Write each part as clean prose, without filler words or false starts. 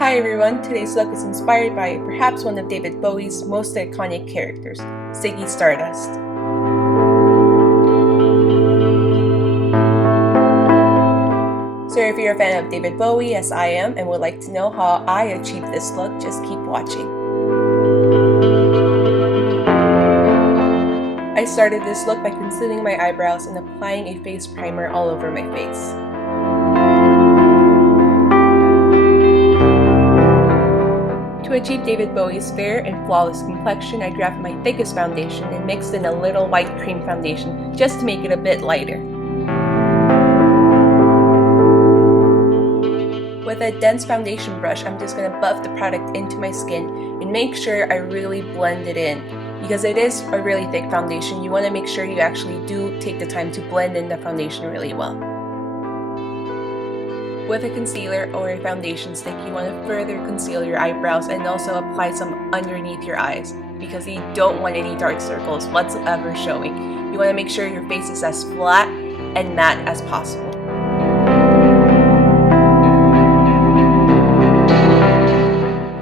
Hi everyone, today's look is inspired by perhaps one of David Bowie's most iconic characters, Ziggy Stardust. So if you're a fan of David Bowie, as I am, and would like to know how I achieved this look, just keep watching. I started this look by concealing my eyebrows and applying a face primer all over my face. To achieve David Bowie's fair and flawless complexion, I grabbed my thickest foundation and mixed in a little white cream foundation just to make it a bit lighter. With a dense foundation brush, I'm just going to buff the product into my skin and make sure I really blend it in. Because it is a really thick foundation, you want to make sure you actually do take the time to blend in the foundation really well. With a concealer or a foundation stick, you want to further conceal your eyebrows and also apply some underneath your eyes because you don't want any dark circles whatsoever showing. You want to make sure your face is as flat and matte as possible.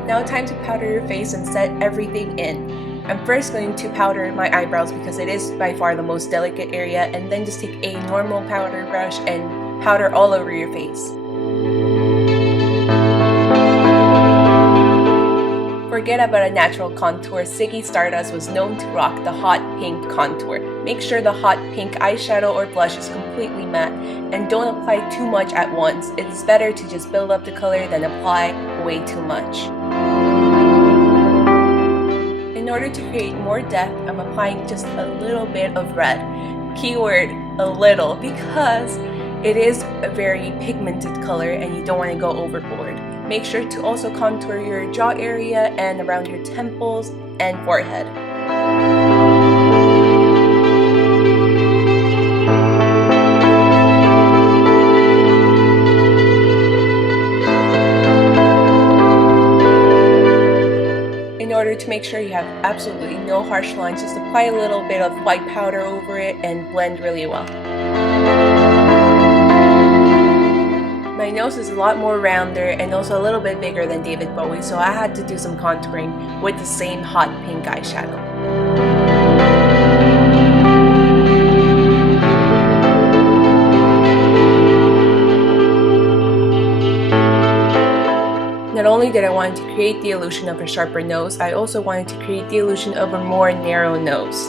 Now time to powder your face and set everything in. I'm first going to powder my eyebrows because it is by far the most delicate area, and then just take a normal powder brush and powder all over your face. Forget about a natural contour. Ziggy Stardust was known to rock the hot pink contour. Make sure the hot pink eyeshadow or blush is completely matte and don't apply too much at once. It's better to just build up the color than apply way too much. In order to create more depth, I'm applying just a little bit of red. Keyword a little, because it is a very pigmented color and you don't want to go overboard. Make sure to also contour your jaw area and around your temples and forehead. In order to make sure you have absolutely no harsh lines, just apply a little bit of white powder over it and blend really well. My nose is a lot more rounder and also a little bit bigger than David Bowie, so I had to do some contouring with the same hot pink eyeshadow. Not only did I want to create the illusion of a sharper nose, I also wanted to create the illusion of a more narrow nose.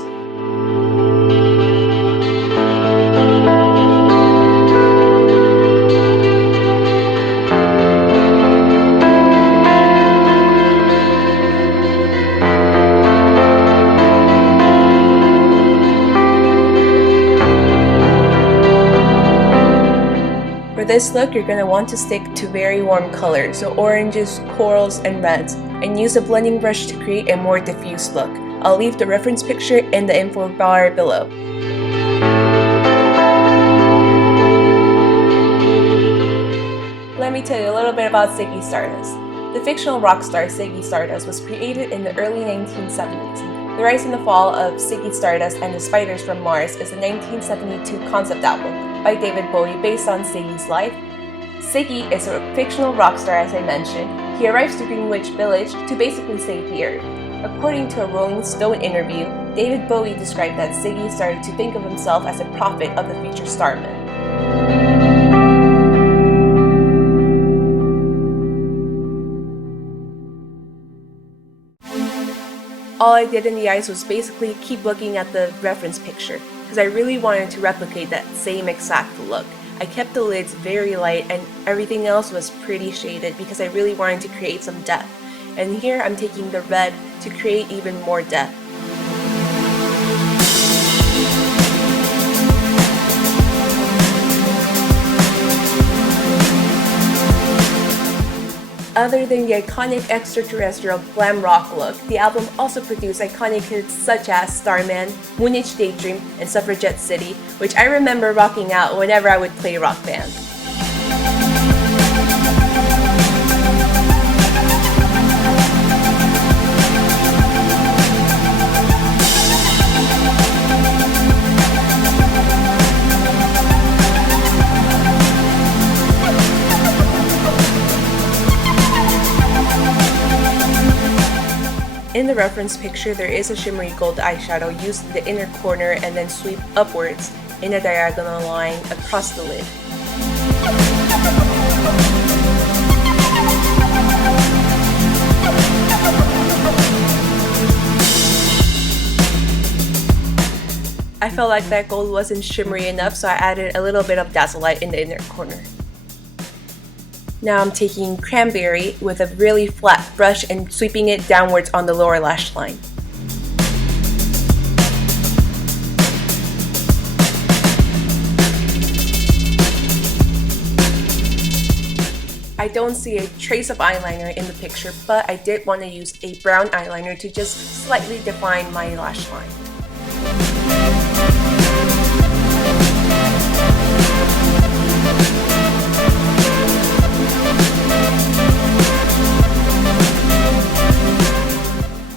For this look, you're going to want to stick to very warm colors, so oranges, corals, and reds, and use a blending brush to create a more diffuse look. I'll leave the reference picture in the info bar below. Let me tell you a little bit about Ziggy Stardust. The fictional rock star Ziggy Stardust was created in the early 1970s. The Rise and the Fall of Ziggy Stardust and the Spiders from Mars is a 1972 concept album by David Bowie based on Ziggy's life. Ziggy is a fictional rock star, as I mentioned. He arrives to Greenwich Village to basically save the Earth. According to a Rolling Stone interview, David Bowie described that Ziggy started to think of himself as a prophet of the future starman. All I did in the eyes was basically keep looking at the reference picture, because I really wanted to replicate that same exact look. I kept the lids very light and everything else was pretty shaded because I really wanted to create some depth. And here I'm taking the red to create even more depth. Other than the iconic Extraterrestrial glam rock look, the album also produced iconic hits such as Starman, Moonage Daydream, and Suffragette City, which I remember rocking out whenever I would play Rock Band. In the reference picture, there is a shimmery gold eyeshadow used in the inner corner and then sweep upwards in a diagonal line across the lid. I felt like that gold wasn't shimmery enough, so I added a little bit of dazzle light in the inner corner. Now I'm taking cranberry with a really flat brush and sweeping it downwards on the lower lash line. I don't see a trace of eyeliner in the picture, but I did want to use a brown eyeliner to just slightly define my lash line.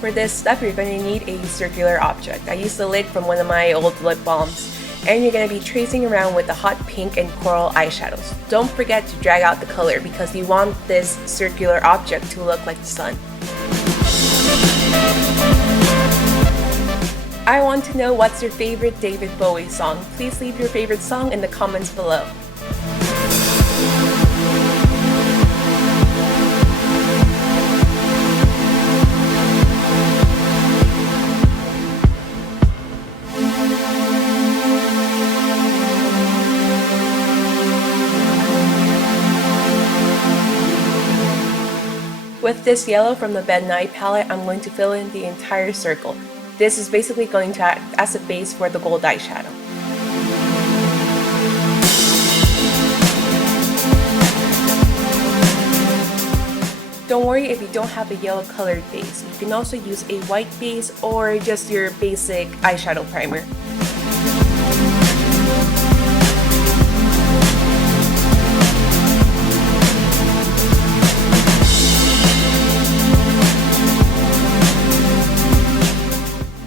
For this step, you're going to need a circular object. I used the lid from one of my old lip balms. And you're going to be tracing around with the hot pink and coral eyeshadows. Don't forget to drag out the color because you want this circular object to look like the sun. I want to know what's your favorite David Bowie song. Please leave your favorite song in the comments below. With this yellow from the Bed Night palette, I'm going to fill in the entire circle. This is basically going to act as a base for the gold eyeshadow. Don't worry if you don't have a yellow colored base. You can also use a white base or just your basic eyeshadow primer.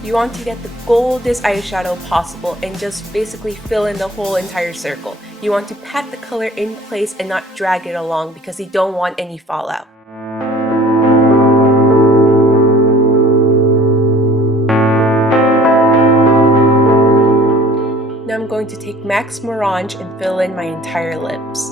You want to get the goldest eyeshadow possible and just basically fill in the whole entire circle. You want to pat the color in place and not drag it along because you don't want any fallout. Now I'm going to take Max Morange and fill in my entire lips.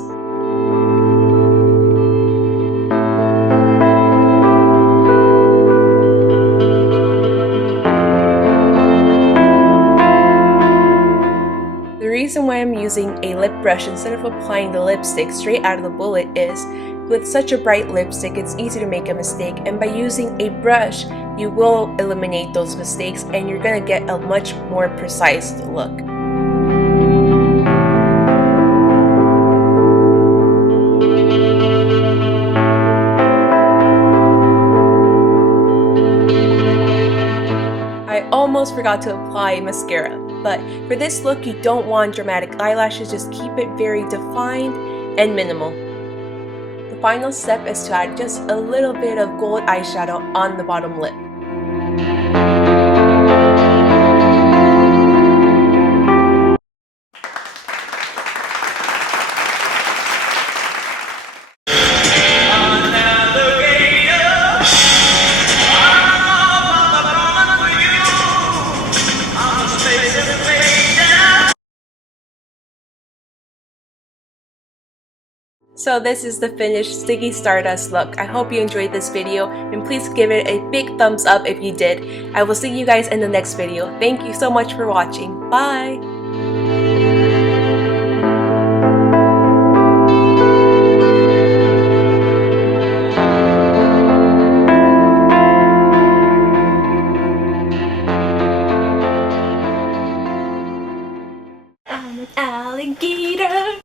The reason why I'm using a lip brush instead of applying the lipstick straight out of the bullet is, with such a bright lipstick, it's easy to make a mistake, and by using a brush, you will eliminate those mistakes and you're gonna get a much more precise look. I almost forgot to apply mascara. But for this look, you don't want dramatic eyelashes, just keep it very defined and minimal. The final step is to add just a little bit of gold eyeshadow on the bottom lip. So this is the finished Ziggy Stardust look. I hope you enjoyed this video and please give it a big thumbs up if you did. I will see you guys in the next video. Thank you so much for watching. Bye!